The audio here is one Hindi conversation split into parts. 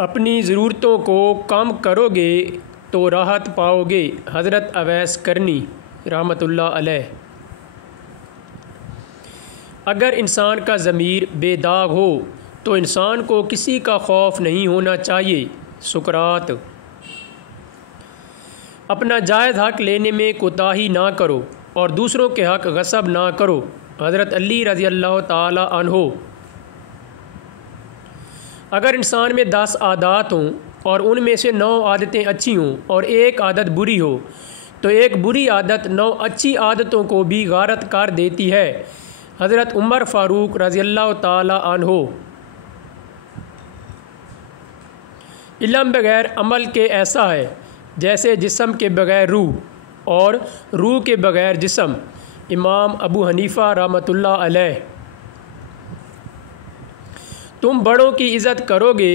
अपनी ज़रूरतों को कम करोगे तो राहत पाओगे। हज़रत अवैस करनी रहमतुल्लाह अलैह। अगर इंसान का ज़मीर बेदाग हो तो इंसान को किसी का खौफ नहीं होना चाहिए। सुकरात। अपना जायज़ हक़ लेने में कोताही ना करो और दूसरों के हक़ गसब ना करो। हज़रत अली रज़ी अल्लाह ताला अन्हो। अगर इंसान में 10 आदत हों और उनमें से 9 आदतें अच्छी हों और एक आदत बुरी हो तो एक बुरी आदत 9 अच्छी आदतों को भी गारत कर देती है। हज़रत उमर फ़ारूक रज़ी अल्लाह ताला अन्हो। इल्म बग़ैर अमल के ऐसा है जैसे जिस्म के बग़ैर रूह और रूह के बग़ैर जिस्म। इमाम अबू हनीफ़ा रहमतुल्लाह अलैह। तुम बड़ों की इज़्ज़त करोगे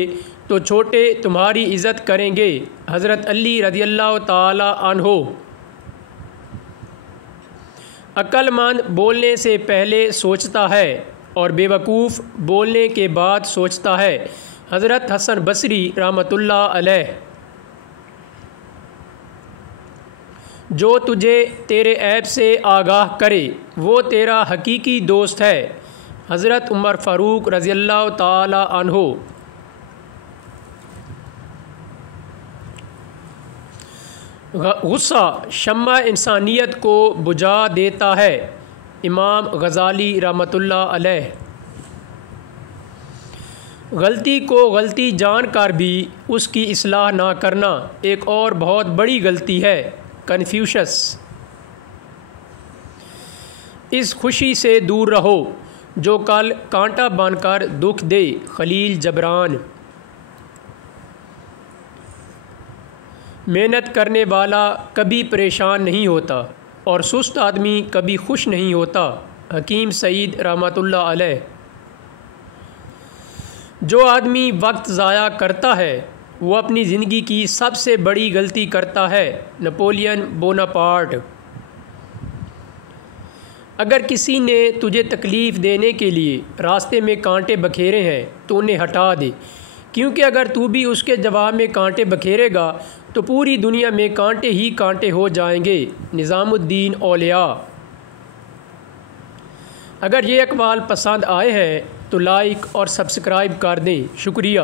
तो छोटे तुम्हारी इज़्ज़त करेंगे। हज़रत अली रज़ी अल्लाह ताला अन्हो। अक्लमंद बोलने से पहले सोचता है और बेवकूफ़ बोलने के बाद सोचता है। हज़रत हसन बसरी रहमतुल्लाह अलैह। जो तुझे तेरे ऐब से आगाह करे वो तेरा हकीकी दोस्त है। हज़रत उमर फ़ारूक रज़ी अल्लाह ताला अन्हो। गुस्सा शम्मा इंसानियत को बुझा देता है। इमाम गज़ाली रहमतुल्लाह अलैह। गलती को गलती जानकर भी उसकी इस्लाह ना करना एक और बहुत बड़ी गलती है। कन्फ्यूशस। इस खुशी से दूर रहो जो कल कांटा बनकर दुख दे। खलील जबरान। मेहनत करने वाला कभी परेशान नहीं होता और सुस्त आदमी कभी खुश नहीं होता। हकीम सईद रहमतुल्लाह अलैह। जो आदमी वक्त ज़ाया करता है वो अपनी ज़िंदगी की सबसे बड़ी गलती करता है। Napoleon Bonaparte. अगर किसी ने तुझे तकलीफ़ देने के लिए रास्ते में कांटे बखेरे हैं तो उन्हें हटा दे, क्योंकि अगर तू भी उसके जवाब में कांटे बखेरेगा तो पूरी दुनिया में कांटे ही कांटे हो जाएंगे। निज़ामुद्दीन औलिया। अगर ये अक़वाल पसंद आए हैं तो लाइक और सब्सक्राइब कर दें। शुक्रिया।